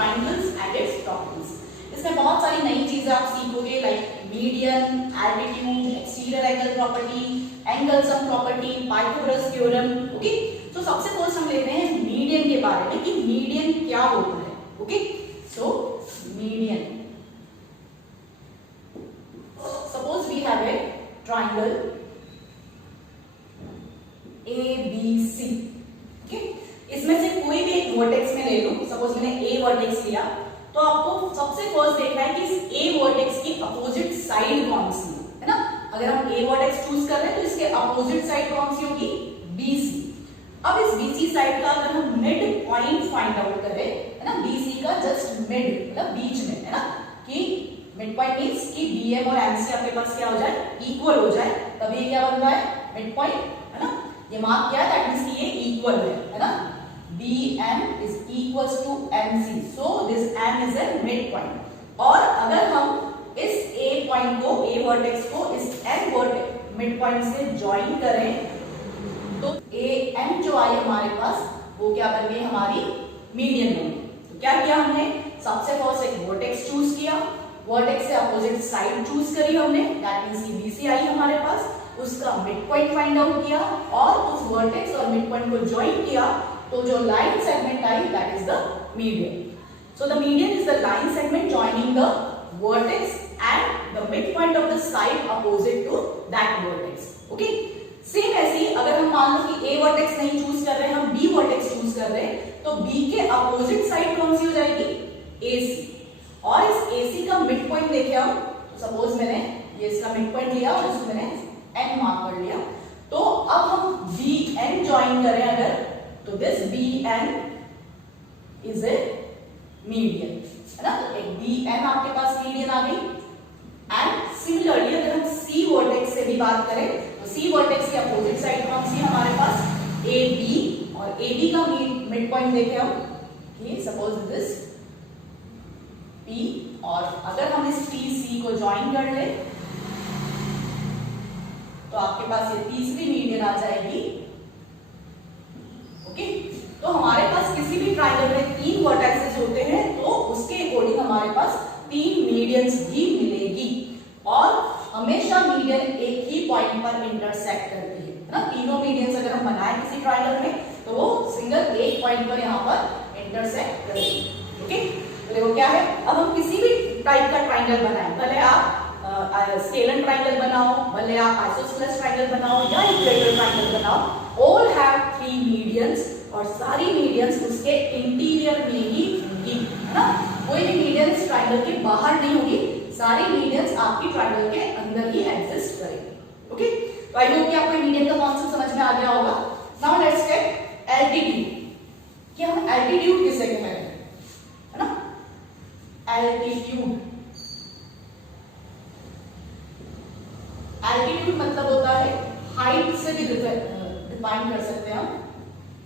Triangles and its properties. इसमें बहुत सारी नई चीजें आप सीखोगे like median, altitude, exterior angle property, angle sum property, Pythagoras theorem. Okay, तो सबसे फर्स्ट हम लेते हैं मीडियन के बारे में कि मीडियन क्या होता है। Okay, so median, suppose we have a triangle ABC। Okay, इसमें से कोई भी एक वर्टेक्स में ले लो, सपोज मैंने ए वर्टेक्स लिया, तो आपको सबसे फर्स्ट देखना है कि इस ए वर्टेक्स की अपोजिट साइड कौन सी है ना। अगर हम ए वर्टेक्स चूज कर रहे हैं तो इसके अपोजिट साइड कौन सी होगी, BC। अब इस BC साइड का अगर हम मिड पॉइंट फाइंड आउट करें, है ना, BC का जस्ट मिड मतलब बीच में, है ना, कि मिड पॉइंट मींस कि BM और MC आपके पास क्या हो जाए, इक्वल हो जाए, तब ये क्या बन रहा है, मिड पॉइंट, है ना। ये मार्क क्या है, दैट मींस कि ये इक्वल है ना। BM is equals to MC, so this M is a midpoint। और अगर हम इस A पॉइंट को, A वर्टेक्स को इस M वर्टेक्स मिड पॉइंट से ज्वाइन करें तो AM जो आई हमारे पास वो क्या बन गई, हमारी मीडियन बन गई। तो क्या किया हमने, सबसे फर्स्ट एक वर्टेक्स चूज किया, वर्टेक्स से अपोजिट साइड चूज करी हमने, दैट मींस कि BC आई हमारे पास, उसका मिड पॉइंट फाइंड आउट किया और उस वर्टेक्स और मिड पॉइंट को ज्वाइन किया, तो जो लाइन सेगमेंट आई that is the median. So the median is the line segment joining the vertex and the mid point of the side opposite to that vertex. Okay, same ऐसे ही अगर हम मान लो कि ए वर्टेक्स नहीं चूज कर रहे हैं, हम बी वर्टेक्स चूज कर रहे हैं, तो बी के अपोजिट साइड कौन सी हो जाएगी, AC। और इस AC का मिड पॉइंट देखे हम, तो सपोज मैंने ये इसका मिड पॉइंट लिया और इसको मैंने N मार्क कर लिया, तो अब हम BN ज्वाइन करें अगर, तो this BN is a median, है ना। तो एक BN आपके पास मीडियन आ गई। एंड सिमिलरली अगर हम C वर्टेक्स से भी बात करें, तो C वर्टेक्स की अपोजिट साइड कौन सी है हमारे पास, AB। और AB का मिड पॉइंट देखें हम कि सपोज दिस P, और अगर हम इस PC को ज्वाइन कर ले तो आपके पास ये तीसरी मीडियन आ जाएगी। ओके, तो हमारे पास किसी भी ट्रायंगल में 3 वर्टेक्सेस होते हैं, तो उसके अकॉर्डिंग हमारे पास 3 मीडियंस भी मिलेगी। और हमेशा मीडियन एक ही पॉइंट पर इंटरसेक्ट करती है ना। तीनों मीडियंस अगर हम बनाएं किसी ट्रायंगल में, तो वो सिंगल एक पॉइंट पर यहाँ पर इंटरसेक्ट करेगी। ओके, तो देखो क्या है, अब हम किसी भी टाइप का ट्रायंगल बनाएं, भले आप स्केलर ट्रायंगल बनाओ, भले आप आइसोसेलेस ट्रायंगल बनाओ या इक्वेटर ट्रायंगल बनाओ, ऑल हैव 3 मीडियंस, और सारी मीडियंस उसके इंटीरियर में ही होंगी, है ना। कोई भी मीडियन इस ट्रायंगल के बाहर नहीं होगी, सारी मीडियंस आपकी ट्रायंगल के अंदर ही एग्जिस्ट करेंगी। ओके, तो आई होप कि आपको मीडियन का कॉन्सेप्ट समझ में आ गया होगा। नाउ लेट्स टेक एल्टीट्यूड, कि हम एल्टीट्यूड किसे कहते हैं, है ना। एल्टीट्यूड, एल्टीट्यूड मतलब होता है हाइट से भी डिफाइन कर सकते हैं हम,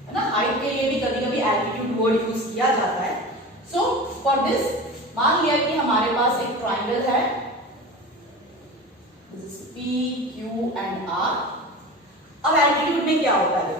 है ना। हाइट के लिए भी कभी कभी एल्टीट्यूड वर्ड यूज किया जाता है। सो फॉर दिस, मान लिया कि हमारे पास एक ट्रायंगल है, P, Q एंड R। अब एल्टीट्यूड में क्या होता है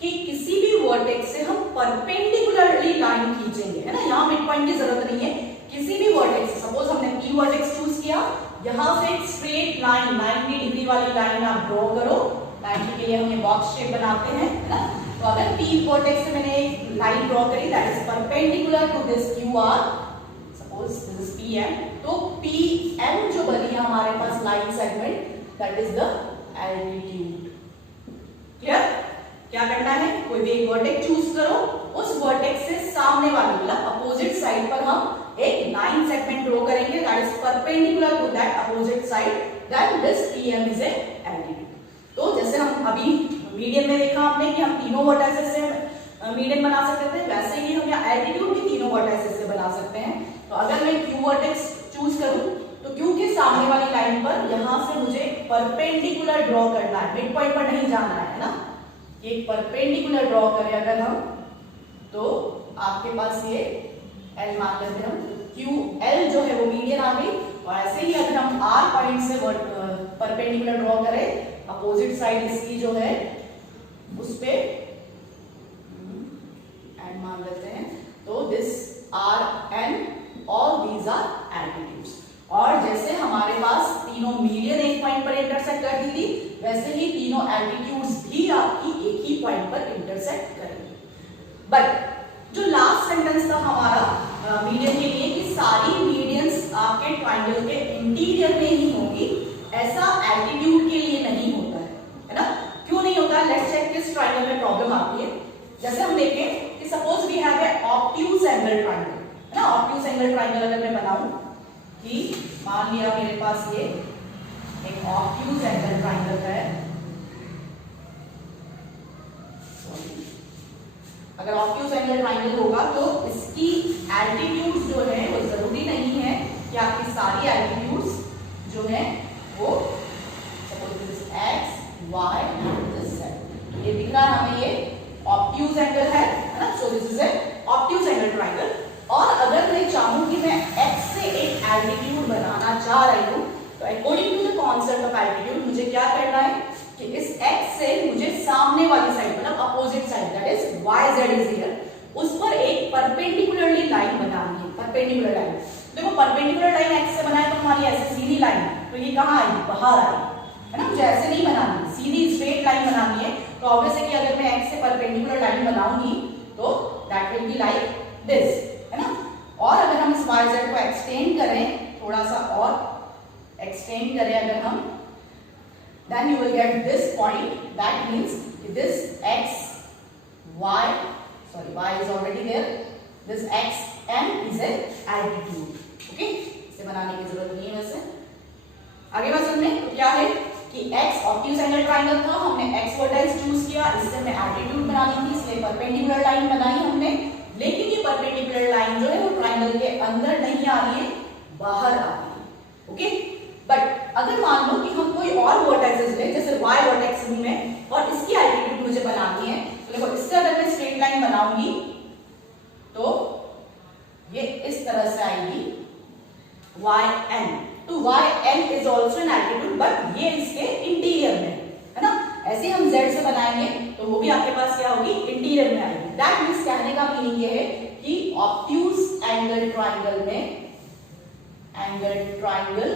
कि किसी भी वर्टेक्स से हम परपेंडिकुलरली लाइन खींचेंगे, है ना। यहाँ मिड पॉइंट की जरूरत नहीं है, किसी भी वर्टेक्स से, सपोज हमने P वर्टेक्स चूज किया, यहां से एक स्ट्रेट लाइन 90 डिग्री वाली लाइन आप ड्रॉ करो। 90 के लिए हम ये बॉक्स शेप बनाते हैं, है ना। तो अगर P वर्टेक्स से मैंने एक लाइन ड्रॉ करी that is perpendicular to this QR, suppose this is PM, तो PM जो बनी है हमारे पास line segment, that is the altitude. Clear, क्या करना है, कोई भी एक वर्टेक्स चूज करो, उस वर्टेक्स से सामने वाली मतलब अपोजिट साइड पर हम एक लाइन सेगमेंट ड्रॉ करेंगे that is perpendicular to that opposite side, that this PM is a altitude. तो जैसे हम अभी मीडियन में देखा हमने कि हम तीनों वर्टेक्सेस से मीडियन बना सकते थे, वैसे ही हम यहाँ एल्टीट्यूड भी तीनों वर्टेक्सेस से बना सकते हैं। तो अगर मैं Q वर्टेक्स चूज करूं, तो Q के सामने वाली लाइन पर यहां से मुझे परपेंडिकुलर ड्रॉ करना है, मिड पॉइंट पर नहीं जाना है ना। एक परपेंडिकुलर ड्रॉ करें अगर हम, तो आपके पास ये L मान लेते हैं हम, QL जो है वो मीडियन आ गई। और ऐसे ही अगर हम R पॉइंट से परपेंडिकुलर ड्रॉ करें, अपोजिट साइड इसकी जो है उस पे एंड मान लेते हैं, तो दिस R ऐसा एल्टीट्यूड के लिए नहीं होता है ना? क्यों नहीं होता? लेट्स चेक किस ट्रायंगल में प्रॉब्लम आती है। जैसे हम देखें कि suppose we have a obtuse angle triangle, है ना? ऑब्ट्यूज एंगल ट्रायंगल अगर मैं बनाऊं कि मान लिया मेरे पास ये एक ऑब्ट्यूज एंगल ट्रायंगल है, अगर ऑब्ट्यूज एंगल ट्रायंगल होगा तो इसकी एल्टीट्यूड जो है वो जरूरी नहीं है कि आपकी सारी एल्टीट्यूड्स जो है वो suppose this x y and this z, ये दिख रहा है हमें, ये ऑब्ट्यूज एंगल है ना? So this is a obtuse angle triangle. और अगर मैं चाहूं कि मैं x से एक एल्टीट्यूड बनाना चाह रही हूं तो according to the concept of altitude मुझे क्या करना है कि इस x से मुझे सामने वाली साइड मतलब opposite side that is yz is here, उस पर एक परपेंडिकुलरली लाइन बनानी है। परपेंडिकुलर लाइन, देखो परपेंडिकुलर लाइन x से बनाए तो हमारी ऐसे सीधी लाइन, तो ये कहां आई? बाहर आई, है ना? मुझे ऐसे नहीं बनानी, सीधी स्ट्रेट लाइन बनानी है। तो ऑब्वियस है कि अगर मैं x से परपेंडिकुलर लाइन बनाऊंगी तो that will be like this, है ना? और अगर हम इस yz को एक्सटेंड करें, थोड़ा सा और एक्सटेंड करें अगर हम, then you will get this point, that means this x y, sorry y is already there, this x m is a altitude, okay? इसे बनाने की जरूरत नहीं है। वैसे आगे बात सुनने तो क्या है कि x ऑब्ट्यूज एंगल ट्रायंगल था, हमने x वर्टेक्स चूज किया, इससे हमें एल्टीट्यूड बनानी थी, इसलिए परपेंडिकुलर लाइन बनाई हमने। लेकिन ये परपेंडिकुलर लाइन जो है वो ट्रायंगल के अंदर नहीं आ रही है, बाहर आ रही है, ओके? बट अगर मान लो कि हम कोई और वर्टेक्सेस ले, जैसे y वर्टेक्स में, और इसकी एल्टीट्यूड मुझे बनानी है, तो देखो इससे अगर मैं स्ट्रेट लाइन बनाऊंगी तो ये इस तरह से आएगी yn, तो yn is also an altitude, but ये इसके इंटीरियर में है ना? ऐसे हम z से बनाएंगे तो वो भी आपके पास क्या होगी? इंटीरियर में आएगी। दैट मींस कहने का मीनिंग ये है कि ऑब्ट्यूज एंगल ट्रायंगल में angle triangle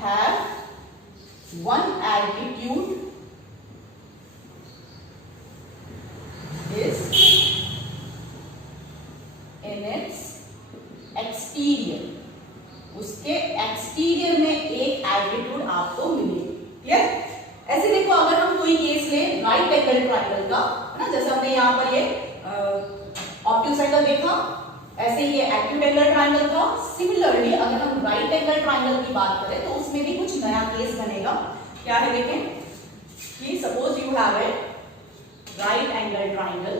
have one altitude is in its exterior, उसके एक्सटीरियर में एक एल्टीट्यूड आपको मिलेगी। क्लियर? ऐसे देखो अगर हम कोई केस ले राइट एंगल ट्रायंगल का, है ना? जैसे हमने यहाँ पर ये ऑब्ट्यूज एंगल देखा, ऐसे ही ये एक्यूट एंगल ट्रायंगल था। सिमिलरली अगर हम राइट एंगल ट्रायंगल की बात करें तो उसमें भी कुछ नया केस बनेगा। क्या है देखें कि suppose you have a right angle triangle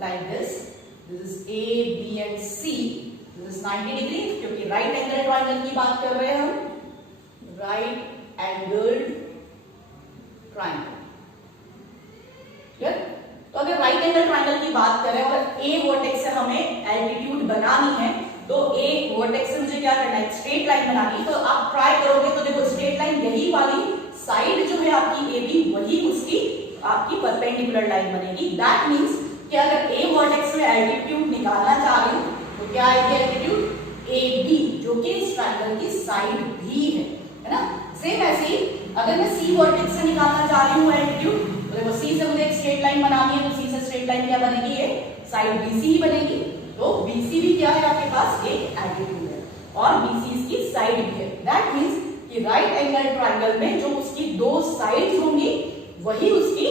like this is A, B and C, this is 90 degree, क्योंकि राइट एंगल ट्रायंगल की बात कर रहे हैं हम, राइट एंगल्ड ट्रायंगल। क्लियर? तो अगर राइट एंगल ट्रायंगल की बात करें और A वर्टेक्स से हमें एल्टीट्यूड बनानी है, तो A वर्टेक्स से मुझे क्या करना है? स्ट्रेट लाइन बनानी है। तो आप ट्राई करोगे तो देखो स्ट्रेट लाइन यही वाली साइड जो है आपकी AB, वही उसकी आपकी परपेंडिकुलर लाइन बनेगी। दैट मींस कि अगर A वर्टेक्स में एल्टीट्यूड निकालना चाह रही हूं तो क्या आएगी एल्टीट्यूड? AB, जो कि इस ट्रायंगल की साइड भी है ना? सेम ऐसे ही अगर मैं C वर्टेक्स से निकालना चाह रही हूं एल्टीट्यूड, देखो C से मुझे एक स्ट्रेट लाइन बनानी है, तो C से स्ट्रेट लाइन क्या बनेगी? ये साइड BC ही बनेगी। तो BC भी क्या है आपके पास? एक एल्टीट्यूड है और BC इसकी साइड भी है। दैट मींस कि राइट एंगल ट्रायंगल में जो उसकी दो साइड्स होंगी वही उसकी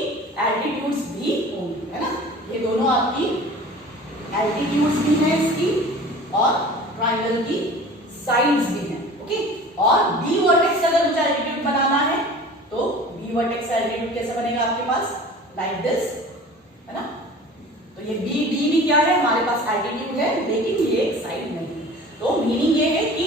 एल्टीट्यूड्स भी होंगी, है ना? ये दोनों आपकी एल्टीट्यूड्स भी हैं इसकी और ट्रायंगल की साइड्स भी हैं, ओके? और B वर्टेक्स अगर मुझे एल्टीट्यूड बनाना है तो B वर्टेक्स एल्टीट्यूड कैसे बनेगा आपके पास? लाइक दिस, है ना? तो ये BD भी क्या है? हमारे पास एल्टीट्यूड है, लेकिन ये एक साइड नहीं है। तो मीनिंग ये है कि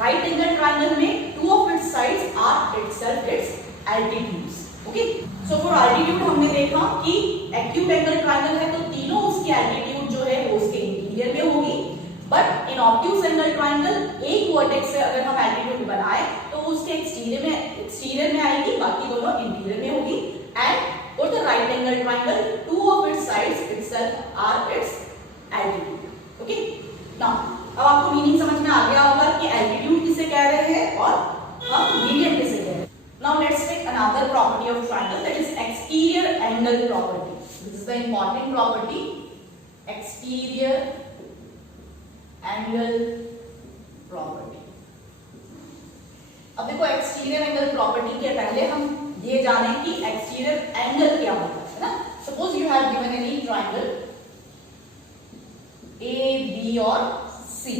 राइट एंगल ट्रायंगल में two of its sides are itself its altitudes, okay? So for altitude हमने देखा कि एक्यूट एंगल ट्रायंगल है तो तीनों उसकी एल्टीट्यूड जो है वो उसके इंटीरियर में होगी, but in obtuse angle triangle एक वर्टेक्स से अगर हम एल्टीट्यूड बनाए तो उसके एक्सटीरियर में आएगी, बाकी दोनों इंटीरियर में होगी। And for the right angle triangle, two of its sides itself are its altitude. Okay? Now, अब आपको मीनिंग समझ में आ गया होगा कि altitude किसे कह रहे हैं और हम median किसे कह रहे हैं। Now let's take another property of triangle, that is exterior angle property. This is the important property. Exterior angle property. अब देखो एक्सटीरियर एंगल प्रॉपर्टी के पहले हम ये जाने कि एक्सटीरियर एंगल क्या होता है ना। Suppose you have given any triangle A B और सी।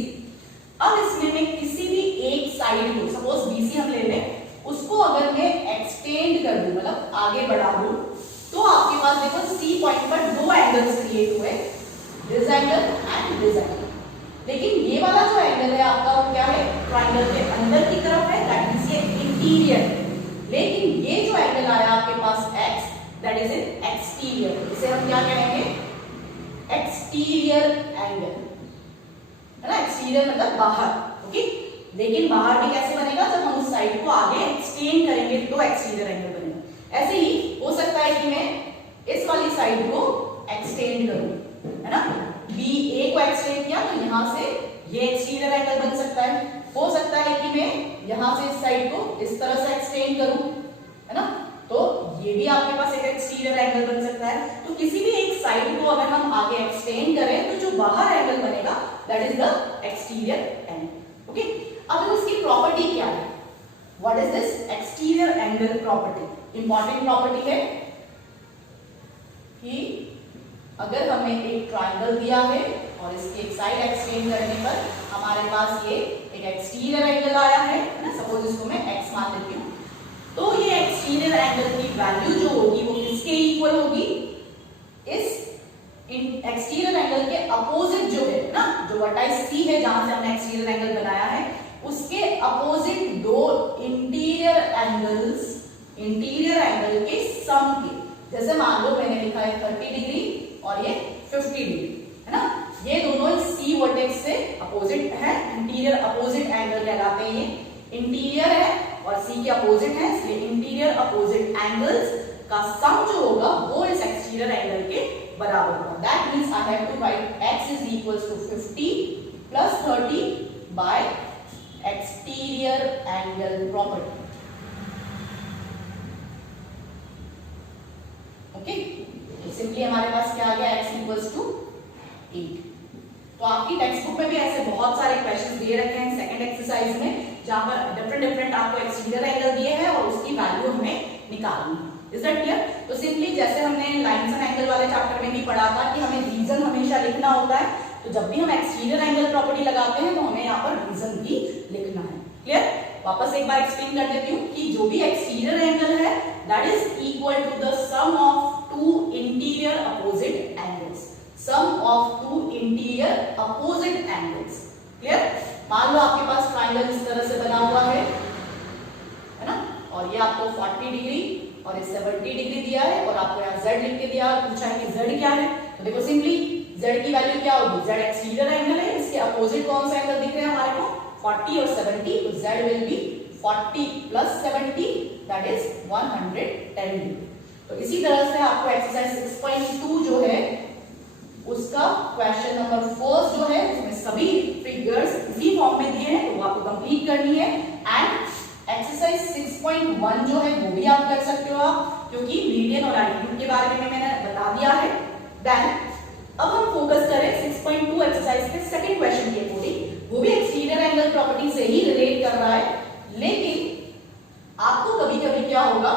अब इसमें मैं किसी भी एक साइड को, सपोज बीसी हम ले लें, उसको अगर मैं एक्सटेंड कर दूं, मतलब आगे बढ़ा दूं, तो आपके पास देखो सी पॉइंट पर दो एंगल्स क्रिएट हुए, this angle and this angle. लेकिन ये वाला जो एंगल है आपका वो क्या है, ट्रायंगल के अंदर की तरफ है, दैट मींस ये इंटीरियर। लेकिन ये जो एंगल आया आपके पास x, that is in exterior. इसे हम क्या कहेंगे, एक्सटीरियर एंगल, है ना। एक्सटीरियर मतलब बाहर, ओके। लेकिन बाहर भी कैसे बनेगा, जब हम उस साइड को आगे एक्सटेंड करेंगे तो एक्सटीरियर एंगल बनेगा। ऐसे ही हो सकता है कि मैं इस वाली साइड को एक्सटेंड करूं, है ना। बी ए को एक्सटेंड किया तो यहां से ये एक्सटीरियर एंगल बन सकता है। हो सकता है कि मैं यहां से इस साइड को इस तरह से एक्सटेंड करूं, है ना, तो ये भी आपके पास एक एक्सटीरियर एंगल बन सकता है। तो किसी भी एक साइड को अगर हम आगे एक्सटेंड करें तो जो बाहर एंगल बनेगा that is the exterior angle, okay. अब इसकी प्रॉपर्टी क्या है, what is this exterior angle property. Important property है कि अगर हमें एक ट्रायंगल दिया है और इसकी एक साइड एक्सटेंड करने पर हमारे पास ये एक एक्सटीरियर एंगल आया है ना, सपोज इसको मैं x मान लेती हूं, तो ये एक्सटीरियर एंगल की वैल्यू जो होगी वो किसके इक्वल होगी, इस एक्सटीरियर एंगल के अपोजिट जो है ना, जो वर्टाइस C है जहां से हमने एक्सटीरियर एंगल बनाया है, उसके अपोजिट दो इंटीरियर एंगल के सम के। जैसे मान लो मैंने लिखा है 30 डिग्री और ये 50 डिग्री, है ना। ये दोनों सी वर्टेक्स से अपोजिट है, इंटीरियर अपोजिट एंगल कहलाते हैं। ये इंटीरियर है और सी के अपोजिट है, इसलिए इंटीरियर अपोजिट एंगल्स का सम जो होगा वो इस एक्सटीरियर एंगल के बराबर होगा। That means I have to write x is equals to 50 plus 30 by exterior angle property, okay. तो सिंपली हमारे पास क्या आ गया, x इक्वल्स टू 8। तो आपकी टेक्स्ट बुक में भी ऐसे बहुत सारे क्वेश्चंस दिए रखे हैं सेकंड एक्सरसाइज में, जहां पर डिफरेंट आपको एक्सटीरियर एंगल दिए हैं और उसकी वैल्यू हमें निकालनी है। Is that clear. तो सिंपली जैसे हमने लाइंस एंड एंगल वाले चैप्टर में भी पढ़ा था कि हमें रीजन हमेशा लिखना होता है, तो जब भी हम एक्सटीरियर एंगल प्रॉपर्टी लगाते हैं तो हमें यहाँ पर रीजन भी लिखना है। क्लियर। वापस एक बार एक्सप्लेन कर देती हूँ कि जो भी एक्सटीरियर एंगल है that is equal to the sum of two interior opposite angles, sum of two interior opposite angles. Clear. मान लो आपके पास ट्रायंगल इस तरह से बना हुआ है ना, और ये आपको 40 डिग्री और ये 70 डिग्री दिया है और आपको यहाँ z लिख के दिया और पूछा है कि z क्या है। तो देखो सिंपली z की वैल्यू क्या होगी, z एक्सटीरियर एंगल है, इसके अपोजिट कौन सा एंगल दिख रहे हैं हमारे को, 40 और 70, तो z will be 40 plus 70 that is 110 degree. तो इसी तरह से आपको एक्सरसाइज 6.2 जो है उसका क्वेश्चन नंबर 4 जो है उसमें सभी फिगर्स इसी फॉर्म में दिए हैं, तो वो आपको कंप्लीट करनी है। एंड एक्सरसाइज 6.1 जो है वो भी आप कर सकते हो आप, क्योंकि मीडियन और एल्टीट्यूड के बारे में मैंने बता दिया है। देन अब हम फोकस करें 6.2 एक्सरसाइज के सेकंड क्वेश्चन के अकॉर्डिंग, वो भी एक्सटीरियर एंगल प्रॉपर्टी से ही रिलेट कर रहा है। लेकिन आपको कभी कभी क्या होगा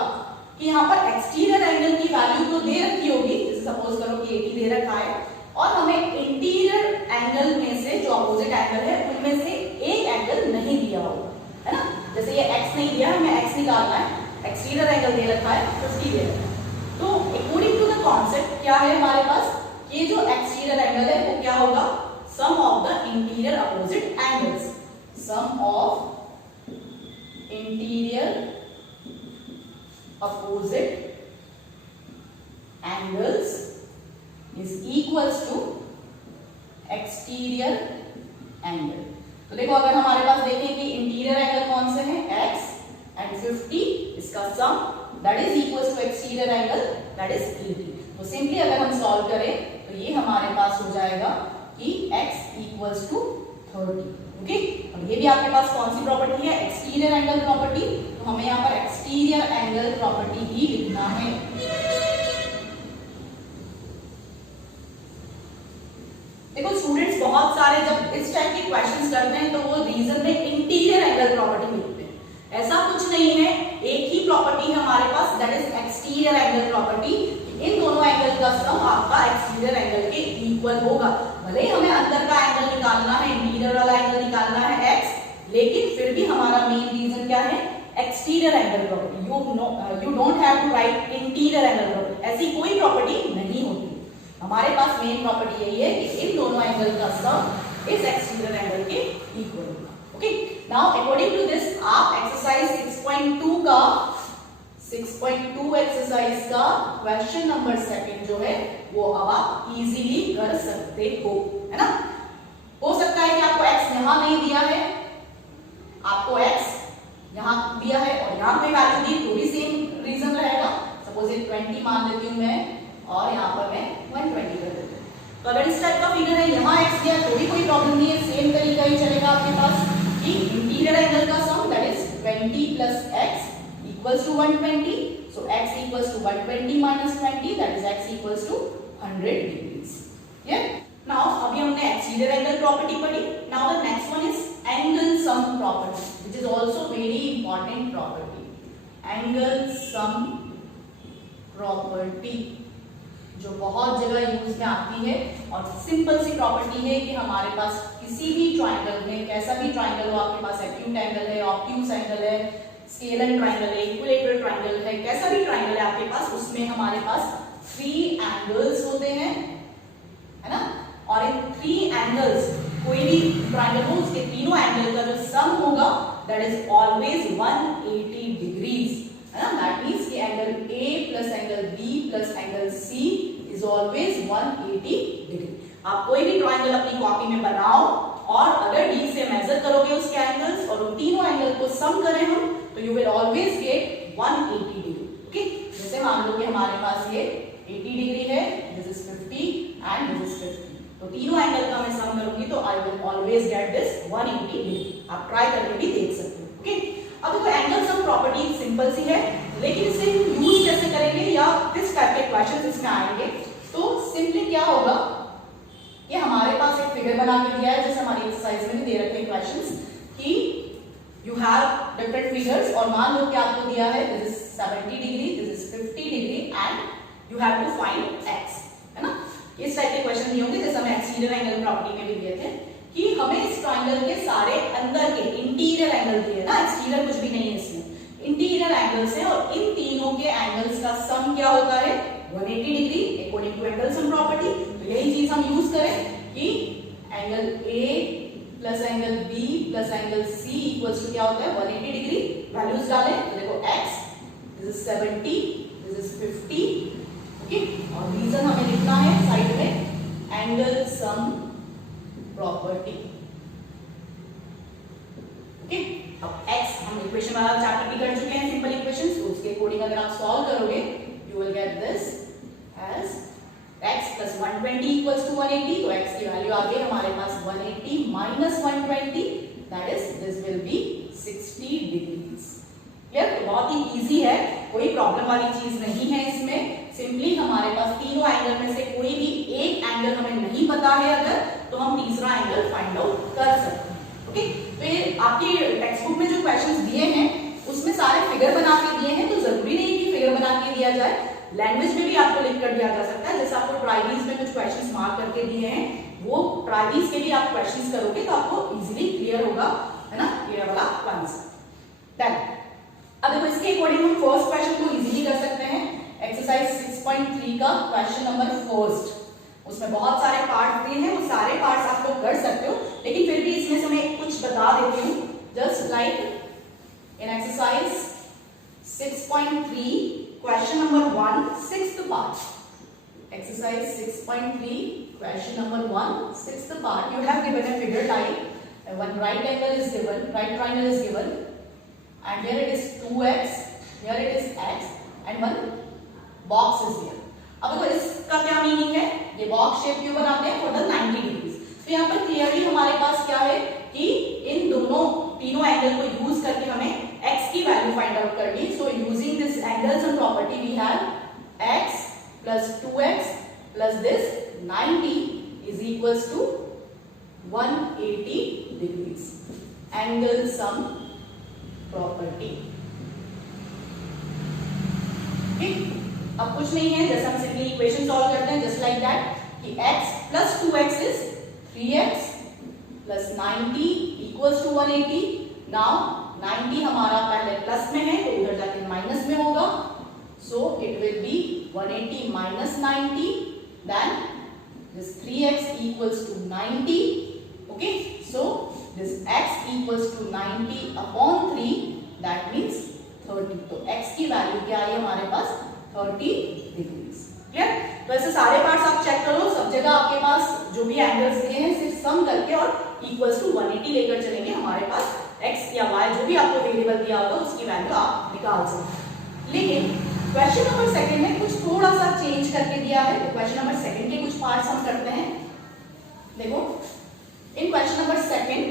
कि यहाँ पर एक्सटीरियर एंगल की वैल्यू तो दे रखी होगी, जैसे सपोज करो कि 80 दे रखा है और हमें इंटीरियर एंगल में से जो अपोजिट एंगल है उनमें से एक एंगल नहीं दिया होगा, है ना। जैसे ये x नहीं दिया, हमें x निकालना है, एक्सटीरियर एंगल दे रखा है 50 दे रखा है। तो अकॉर्डिंग टू द कॉन्सेप्ट क्या है हमारे पास, ये जो एक्सटीरियर एंगल है वो क्या होगा, sum of the interior opposite angles, sum of interior opposite angles is equals to exterior angle. तो देखो अगर हमारे पास देखें कि इंटीरियर एंगल कौन से हैं, x एंड 50, इसका sum that is equals to exterior angle that is 80। तो सिंपली अगर हम सॉल्व करें तो ये हमारे पास हो जाएगा कि x इक्वल्स टू 30, ओके। और ये भी आपके पास कौन सी प्रॉपर्टी है, एक्सटीरियर एंगल प्रॉपर्टी, तो हमें यहाँ पर एक्सटीरियर एंगल प्रॉपर्टी ही लिखना है। देखो स्टूडेंट्स बहुत सारे जब इस टाइप के क्वेश्चंस करते हैं तो वो रीजन में इक्वल होगा। भले ही हमें अंदर का एंगल निकालना है, इंटीरियर वाला एंगल निकालना है x, लेकिन फिर भी हमारा मेन रीजन क्या है, exterior angle property. You don't have to write interior angle property, ऐसी कोई प्रॉपर्टी नहीं होती। हमारे पास मेन प्रॉपर्टी यही है कि इन दोनों एंगल का सम इस एक्सटीरियर एंगल के इक्वल होगा। Okay, now according to this आप एक्सरसाइज 6.2 एक्सरसाइज का क्वेश्चन नंबर 2 जो है वो अब आप इजीली कर सकते हो, है ना। हो सकता है कि आपको x यहां नहीं दिया है, आपको x यहां दिया है और यहां पे वैल्यू दी तो भी सेम रीजन रहेगा। सपोज ये 20 मान लेती हूं मैं और यहां पर मैं 120 कर देती हूं। तो अगर इस टाइप का फिगर है, यहां x दिया तो भी कोई प्रॉब्लम नहीं है, सेम तरीका ही चलेगा आपके पास कि इंटीरियर एंगल का sum that is 20 plus x equals to 120। So x equals to 120 minus 20 that is x equals to 100 degrees. Clear? Now अभी हमने एक्सटीरियर एंगल प्रॉपर्टी पढ़ी। Now the next one is angle sum property which is also very important property. Angle sum property जो बहुत जगह use में आती है और सिंपल सी प्रॉपर्टी है कि हमारे पास किसी भी ट्राइंगल में, कैसा भी ट्राइंगल हो, आपके पास एक्यूट एंगल है, ऑब्ट्यूज एंगल है, स्केलर ट्राइंगल है, इक्विलेटरल ट्राइंगल है, कैसा भी ट्राइंगल है आपके पास, उसमें हमारे पास 3 एंगल्स होते हैं, है ना। और इन 3 एंगल्स, कोई भी ट्राइंगल हो उसके तीनों एंगल का जो सम होगा दैट इज ऑलवेज 180 डिग्रीज, है ना। दैट मींस कि angle A plus angle B plus angle C is always 180 degree. आप कोई भी ट्राइंगल अपनी कॉपी में बनाओ और अगर D से मेजर करोगे उसके एंगल्स और उन तीनों एंगल को सम करें हम, तो you will always get 180 degree. Okay, जैसे मान लो कि हमारे पास ये 80 डिग्री है, this is 50 and this is 50, तो तीनों एंगल का मैं सम करूंगी तो I will always get this 180 degree. आप ट्राई करके भी देख सकते हो। ओके, अब देखो एंगल सम प्रॉपर्टी सिंपल सी है, लेकिन इसे यूज कैसे करेंगे या किस टाइप के क्वेश्चंस इसमें आएंगे। तो सिंपली क्या होगा कि हमारे पास एक फिगर बना के दिया है, जैसे हमारी एक्सरसाइज में दे रखे हैं क्वेश्चंस कि यू हैव डिफरेंट फिगर्स और मान लो कि आपको दिया है this is 70 degree, this is 50 degree and you have to find x, है ना। इस टाइप के क्वेश्चन दिए होंगे, जैसे हमें एक्सटीरियर एंगल प्रॉपर्टी में भी दिए थे कि हमें इस ट्रायंगल के सारे अंदर के इंटीरियर एंगल दिए ना, एक्सटीरियर कुछ भी नहीं है इसमें, इंटीरियर एंगल्स हैं और इन तीनों के एंगल्स का सम क्या होता है 180 degree according to angle sum property. तो यही चीज हम यूज करें कि angle A plus angle B plus angle C equals to क्या होता है 180 डिग्री। वैल्यूज डालें तो देखो x this is 70, this is 50, okay, और रीजन हमें लिखना है साइड में एंगल सम प्रॉपर्टी। ओके, अब x हम इक्वेशन वाला चैप्टर भी कर चुके हैं, सिंपल इक्वेशंस, तो उसके अकॉर्डिंग अगर आप सॉल्व करोगे you will get this as x plus 120 equals to 180, तो x की वैल्यू आ गई हमारे पास 180 minus 120, that is this will be 60 degrees। Clear? तो बहुत ही इजी है, कोई प्रॉब्लम वाली चीज नहीं है इसमें। सिंपली हमारे पास तीनों एंगल में से कोई भी एक एंगल हमें नहीं पता है अगर, तो हम तीसरा एंगल फाइंड आउट कर सकते हैं। ओके, फिर आपके टेक्स्ट बुक में जो क्वेश्चंस दिए हैं उसमें सारे फिगर बना के दिए हैं, तो जरूरी नहीं कि फिगर बना के दिया जाए, लैंग्वेज में भी आपको लिख कर दिया जा सकता है। जैसे आपको ट्राइवीज में कुछ क्वेश्चंस मार्क करके दिए हैं, वो ट्राइवीज के भी आप क्वेश्चंस करोगे तो आपको इजीली क्लियर होगा, है ना, ये वाला आंसर। देन अब देखो इसके अकॉर्डिंग हम फर्स्ट क्वेश्चन को इजीली कर सकते हैं। एक्सरसाइज 6.3 का क्वेश्चन नंबर फर्स्ट, उसमें बहुत सारे पार्ट दिए हैं, वो सारे पार्ट्स आप लोग कर सकते हो, लेकिन फिर भी इसमें से मैं कुछ बता देती हूँ। Just like in exercise 6.3 question number 1 sixth part, exercise 6.3 question number 1 sixth part, you have given a figure type, one right angle is given, right triangle is given, and here it is 2x, here it is x, and one box is here। अब देखो इसका क्या meaning है, ये box shape क्यों बनाते हैं for the 90 degrees. तो यहाँ पर क्लियरली हमारे पास क्या है कि इन दोनों तीनों एंगल को यूज करके हमें x की वैल्यू फाइंड आउट करनी है। So using this angles and property we have x plus 2x plus this 90 is equals to 180 degrees, angle sum property। ठीक, अब कुछ नहीं है, जैसे हम सिंपली इक्वेशन सॉल्व करते हैं जस्ट लाइक दैट कि x plus 2x is 3x plus 90 equals to 180. Now 90 हमारा पहले प्लस में है तो उधर जाके माइनस में होगा, so it will be 180 minus 90, then this 3x equals to 90. Okay, so this x equals to 90 upon 3, that means 30. तो x की वैल्यू क्या आई हमारे पास 30 डिग्रीज। क्लियर? तो ऐसे सारे पार्ट्स आप चेक करो, सब जगह आपके पास जो भी एंगल्स दिए हैं सिर्फ सम करके और इक्वल्स टू 180 लेकर चलेंगे, हमारे पास x या y जो भी आपको वेरिएबल दिया होगा उसकी वैल्यू आप निकाल सकते। लेकिन क्वेश्चन नंबर सेकंड में कुछ थोड़ा सा चेंज करके दिया है, तो क्वेश्चन नंबर सेकंड के कुछ पार्ट्स हम करते हैं। देखो इन क्वेश्चन नंबर सेकंड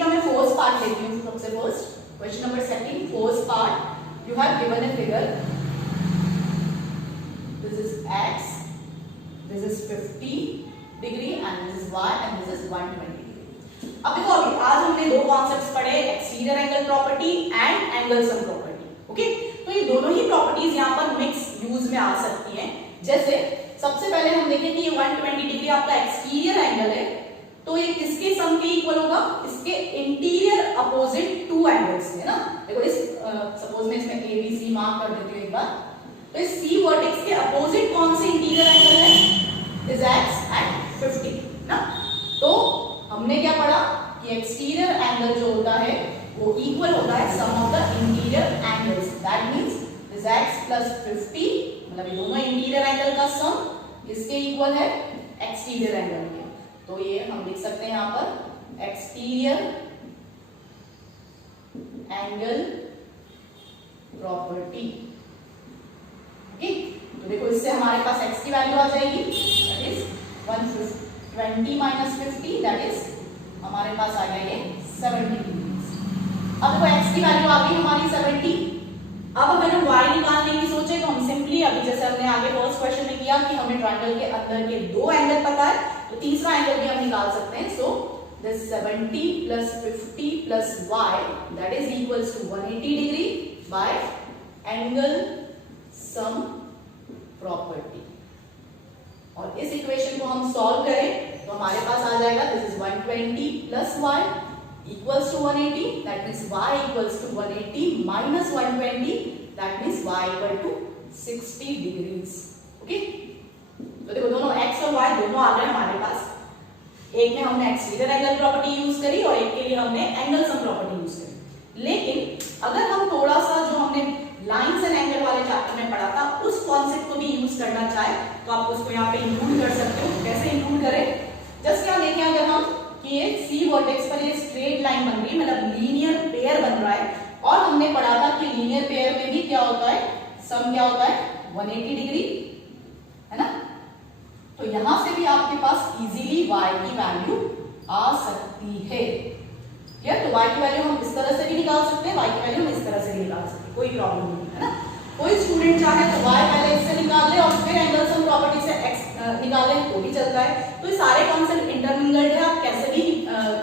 का मैं फोर्थ पार्ट लेती हूँ। सबसे first question number second fourth part, you have given a figure, this is x, this is 50 degree and this is y and this is 120 degree. अब देखो अभी आज हमने दो कॉन्सेप्ट्स पढ़े, exterior angle property and angle sum property. Okay, तो ये दोनों ही प्रॉपर्टीज यहाँ पर मिक्स यूज में आ सकती हैं। जैसे सबसे पहले हम देखें कि ये 120 डिग्री आपका एक्सटीरियर एंगल है, तो ये किसके सम के इक्वल होगा? इसके इंटीरियर अपोजिट टू एंगल्स है ना। देखो इस सपोज मैं इसमें ए बी सी मार्क कर देती हूँ एक बार, तो इस सी वर्टेक्स के अपोजिट कौन से इंटीरियर एंगल है? इज x एंड 50 ना। तो हमने क्या पढ़ा कि एक्सटीरियर एंगल जो होता है वो इक्वल होता है sum of the interior angles, that means this x plus 50, मतलब ये दोनों इंटीरियर एंगल का सम इसके इक्वल है एक्सटीरियर एंगल के। तो ये हम लिख सकते हैं यहाँ पर एक्सटीरियर एंगल प्रॉपर्टी। ओके, तो देखो इससे हमारे पास x की वैल्यू आ जाएगी, that is 120 minus 50, that is हमारे पास आ गया ये 70 डिग्री। अब देखो x की वैल्यू आ गई हमारी 70। अब अगर हम y निकालने की सोचे तो हम सिंपली अभी जैसे हमने आगे फर्स्ट क्वेश्चन में किया कि हमें ट्रायंगल के अंदर के दो एंगल पता है, तो तीसरा एंगल भी हम निकाल सकते हैं। So this 70 plus 50 plus y, that is equals to 180 degree by angle sum property। और इस इक्वेशन को हम सॉल्व करें तो हमारे पास आ जाएगा this is 120 plus y equals to 180, that means y equals to 180 minus 120, that means y equal to 60 degrees। Okay, तो देखो दोनों x और y दोनों आ गए हमारे पास। एक में हमने एक्सटीरियर एंगल प्रॉपर्टी यूज करी और एक के लिए हमने एंगल सम प्रॉपर्टी यूज करी। लेकिन अगर हम थोड़ा सा जो हमने लाइंस एंड एंगल वाले चैप्टर में पढ़ा था उस कॉन्सेप्ट को भी यूज करना चाहे तो आप उसको यहाँ पे इंक्लूड कर सकते हो। कैसे इंक्लूड करें? जस्ट क्या देखें, अगर हम कि ये सी वर्टेक्स पर ये स्ट्रेट लाइन बन रही है, मतलब लीनियर पेयर बन रहा है, और हमने पढ़ा था कि लीनियर पेयर में भी क्या होता है, सम क्या होता है 180 डिग्री, है ना। तो यहां से भी आपके पास इजीली y की वैल्यू आ सकती है। क्लियर? तो y की वैल्यू हम इस तरह से भी निकाल सकते हैं, y की वैल्यू हम इस तरह से भी निकाल सकते हैं, कोई प्रॉब्लम नहीं है ना। कोई स्टूडेंट चाहे तो y पहले इससे निकाल ले और फिर एंगल सम प्रॉपर्टी से x निकाले तो भी चलता है। तो ये सारे कॉन्सेप्ट इंटरमिंगल्ड है, आप कैसे भी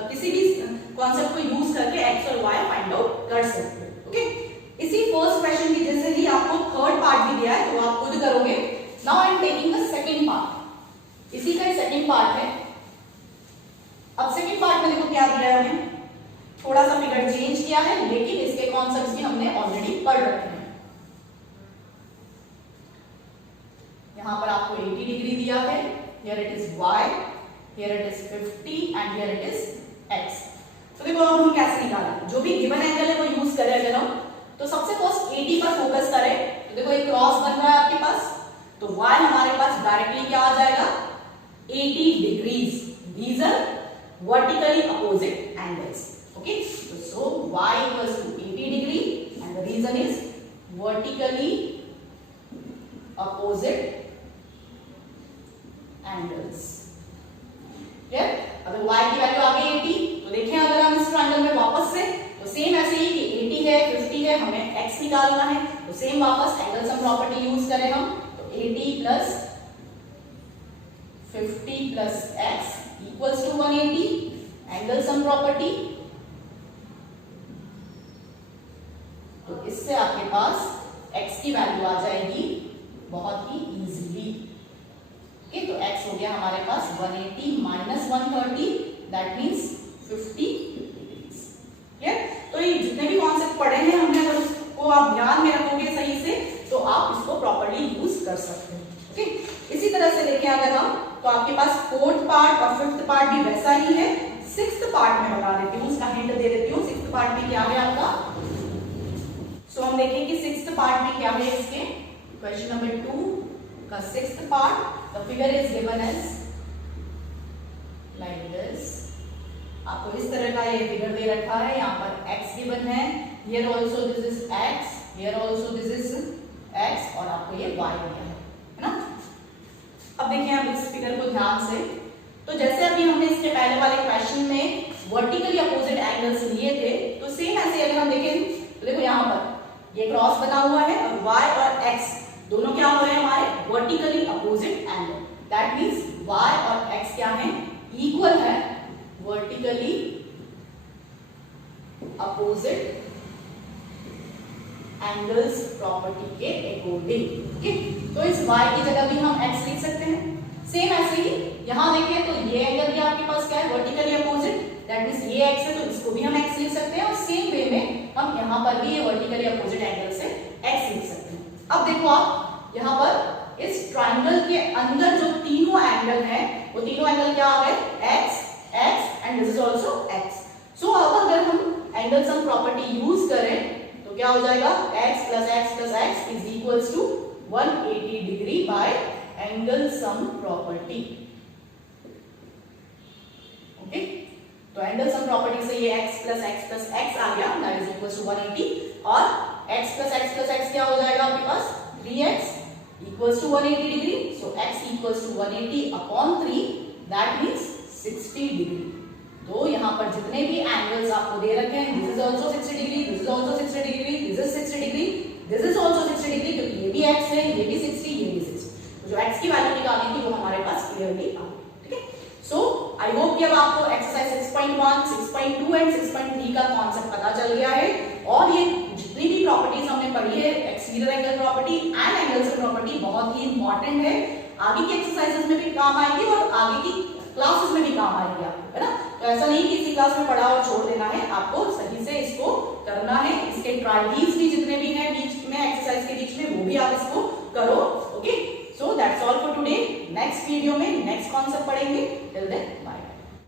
किसी भी कॉन्सेप्ट को यूज करके x और y फाइंड आउट कर सकते हो। ओके, इसी फर्स्ट क्वेश्चन की जैसे ही आपको थर्ड पार्ट भी दिया है तो आप खुद करोगे। Now I am taking the second part, इसी का सेकंड पार्ट है। अब सेकंड पार्ट में देखो क्या दिया है, हमें थोड़ा सा फिगर चेंज किया है लेकिन इसके कॉन्सेप्ट्स भी हमने ऑलरेडी पढ़ रखे हैं। यहां पर आपको 80 डिग्री दिया है, here it is y, here it is 50 and here it is x। तो देखो अब हम कैसे निकालें, जो भी गिवन एंगल है वो यूज करें अगर हम, तो सबसे फर्स्ट 80 पर फोकस करें। तो देखो एक क्रॉस बन रहा है आपके पास, तो y हमारे पास डायरेक्टली क्या आ जाएगा 80 degrees. These are vertically opposite angles. Okay, so y equals to 80 degree and the reason is vertically opposite angles। Clear? अगर y की वैल्यू आ गई 80, तो देखें अगर हम इस ट्रायंगल में वापस से तो सेम ऐसे ही कि 80 है 50 है, हमें x निकालना है, तो सेम वापस एंगल सम प्रॉपर्टी यूज करें हम, तो 80 plus 50 plus x equals to 180, angle sum property. तो इससे आपके पास x की वैल्यू आ जाएगी बहुत ही इजीली। ओके, तो x हो गया हमारे पास 180 minus 130, that means 50 degrees. Clear? तो ये जितने भी कॉन्सेप्ट पढ़े हैं हमने, अगर उसको आप ध्यान में रखोगे सही से तो आप इसको प्रॉपर्ली यूज कर सकते हो। ओके, इसी तरह से देखें अगर हम, तो आपके पास फोर्थ पार्ट और फिफ्थ पार्ट भी वैसा ही है। सिक्स्थ पार्ट में बता देती हूँ, उसका हिंट दे देती हूँ। सिक्स्थ पार्ट में क्या है आपका, सो हम देखें कि सिक्स्थ पार्ट में क्या है। इसके क्वेश्चन नंबर 2 का sixth part, the figure is given as like this. आपको इस तरह का ये फिगर दे रखा है, यहाँ पर x गिवन है, here also this is x, here also this is x, और आपको ये y दिया है ना। अब देखिए आप इस फिगर को ध्यान से, तो जैसे अभी हमने इसके पहले वाले क्वेश्चन में वर्टिकली अपोजिट एंगल्स लिए थे, तो सेम ऐसे अगर हम देखें तो देखो यहाँ पर ये क्रॉस बना हुआ है और y और x दोनों क्या हो रहे हैं हमारे vertically opposite angle. That means y और x क्या है, इक्वल है वर्टिकली अपोजिट एंगल्स प्रॉपर्टी के अकॉर्डिंग। ओके, तो इस y की जगह भी हम x लिख सकते हैं। सेम ऐसे ही यहां देखें तो ये एंगल भी आपके पास क्या है, वर्टिकली अपोजिट, दैट मींस ये x है तो इसको भी हम x लिख सकते हैं, और सेम वे में हम यहां पर भी ये वर्टिकली अपोजिट एंगल से x लिख सकते हैं। अब देखो आप यहां पर इस ट्रायंगल के अंदर जो तीनों एंगल हैं, वो तीनों एंगल क्या आ गए, x, x and this is also x। सो अब अगर हम एंगल सम प्रॉपर्टी यूज करें तो क्या हो जाएगा, x plus x plus x is equals to 180 degree by angle sum property. Okay, तो एंगल सम प्रॉपर्टी से ये x plus x plus x आ गया, दैट इज इक्वल्स टू 180, और x plus x plus x क्या हो जाएगा आपके पास, 3x equals to 180 degree. So x equals to 180 upon 3, that means 60 degree. तो यहाँ पर जितने भी एंगल्स आपको दे रखे हैं, this is also 60 degree, this is also 60 degree, this is 60 degree, this is also 60 degree, क्योंकि ये भी x है, ये भी 60, ये भी 60। तो जो x की वैल्यू निकालनी थी वो हमारे पास क्लियरली आ गई। ठीक है, सो आई होप कि अब आपको एक्सरसाइज 6.1, 6.2 एंड 6.3 का कॉन्सेप्ट पता चल गया है, और ये जितनी भी प्रॉपर्टीज हमने पढ़ी है, exterior angle property and angle sum property बहुत ही इंपॉर्टेंट है, आगे की एक्सरसाइजेस में भी काम आएगी और आगे की क्लासेस में भी काम आएगी आपको, है ना। तो ऐसा नहीं कि इसी क्लास में पढ़ा और छोड़ देना है, आपको सही से इसको करना है। इसके ट्रायल्स भी जितने भी हैं बीच में एक्सरसाइज के बीच में, वो भी आप इसको करो। Okay, so that's all for today. Next video में नेक्स्ट कॉन्सेप्ट पढ़ेंगे। Till then